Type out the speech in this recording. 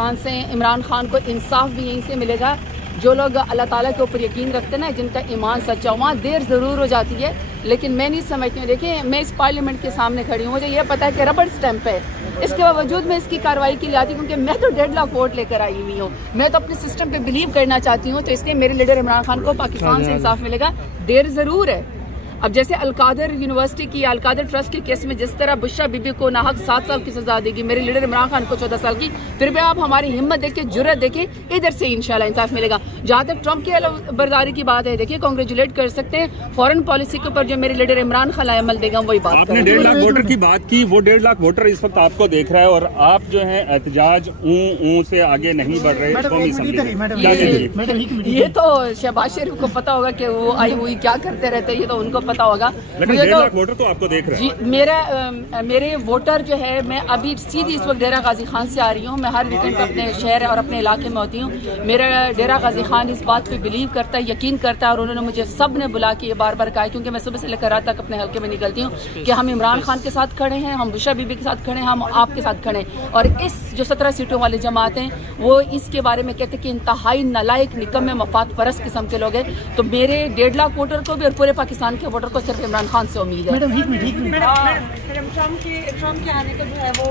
पाकिस्तान से इमरान खान को इंसाफ भी यहीं से मिलेगा। जो लोग अल्लाह ताला के ऊपर यकीन रखते हैं ना, जिनका ईमान सच्चा, वहाँ देर ज़रूर हो जाती है, लेकिन मैं नहीं समझती हूँ। देखिए, मैं इस पार्लियामेंट के सामने खड़ी हूँ, मुझे ये पता है कि रबड़ स्टैंप है, इसके बावजूद मैं इसकी कार्रवाई के लिए आती हूँ, क्योंकि मैं तो 1.5 लाख वोट लेकर आई हुई हूँ। मैं तो अपने सिस्टम पे बिलीव करना चाहती हूँ, तो इसलिए मेरे लीडर इमरान खान को पाकिस्तान से इंसाफ मिलेगा। देर ज़रूर है। अब जैसे अलकादर यूनिवर्सिटी की, अलकादर ट्रस्ट के केस में जिस तरह बुशरा बीबी को नाहक 7 साल की सजा देगी, मेरे लीडर इमरान खान को 14 साल की, फिर भी आप हमारी हिम्मत देखें, जुर्रत देखें, इधर से इंशाल्लाह इंसाफ मिलेगा। जहाँ तक ट्रंप की बर्दारी की बात है, देखिए कांग्रेचुलेट कर सकते हैं, फॉरेन पॉलिसी के ऊपर जो मेरे लीडर इमरान खान अमल देगा वही बात। आपने 1.5 लाख वोटर की बात की, वो 1.5 लाख वोटर इस वक्त आपको देख रहा है और आप जो है एहतजाज से आगे नहीं बढ़ रहे। ये तो शहबाज शरीफ को पता होगा कि वो आई हुई क्या करते रहते हैं, ये तो उनको पता होगा। 1.5 लाख वोटर तो आपको देख रहे हैं। जी, मेरे वोटर जो है, मैं अभी सीधी इस वक्त डेरा गाजी खान से आ रही हूँ। मैं हर वीकेंड पे अपने शहर और अपने इलाके में होती हूँ। मेरा डेरा गाजी खान इस बात पे बिलीव करता है, यकीन करता है, और उन्होंने मुझे सब ने बुला के ये बार बार कहा है, क्योंकि मैं सुबह से लेकर रात तक अपने हल्के में निकलती हूँ, कि हम इमरान खान के साथ खड़े हैं, हम बुशरा बीबी के साथ खड़े हैं, हम आपके साथ खड़े हैं। और इस जो 17 सीटों वाले जमात हैं, वो इसके बारे में कहते हैं कि इंतहाई नालायक, निकम्मे, मफाद परस्त किस्म के लोग हैं। तो मेरे 1.5 लाख वोटर को भी और पूरे पाकिस्तान के वोटर को सिर्फ इमरान खान से उम्मीद है। मैडम ट्रम्प के आने का जो है वो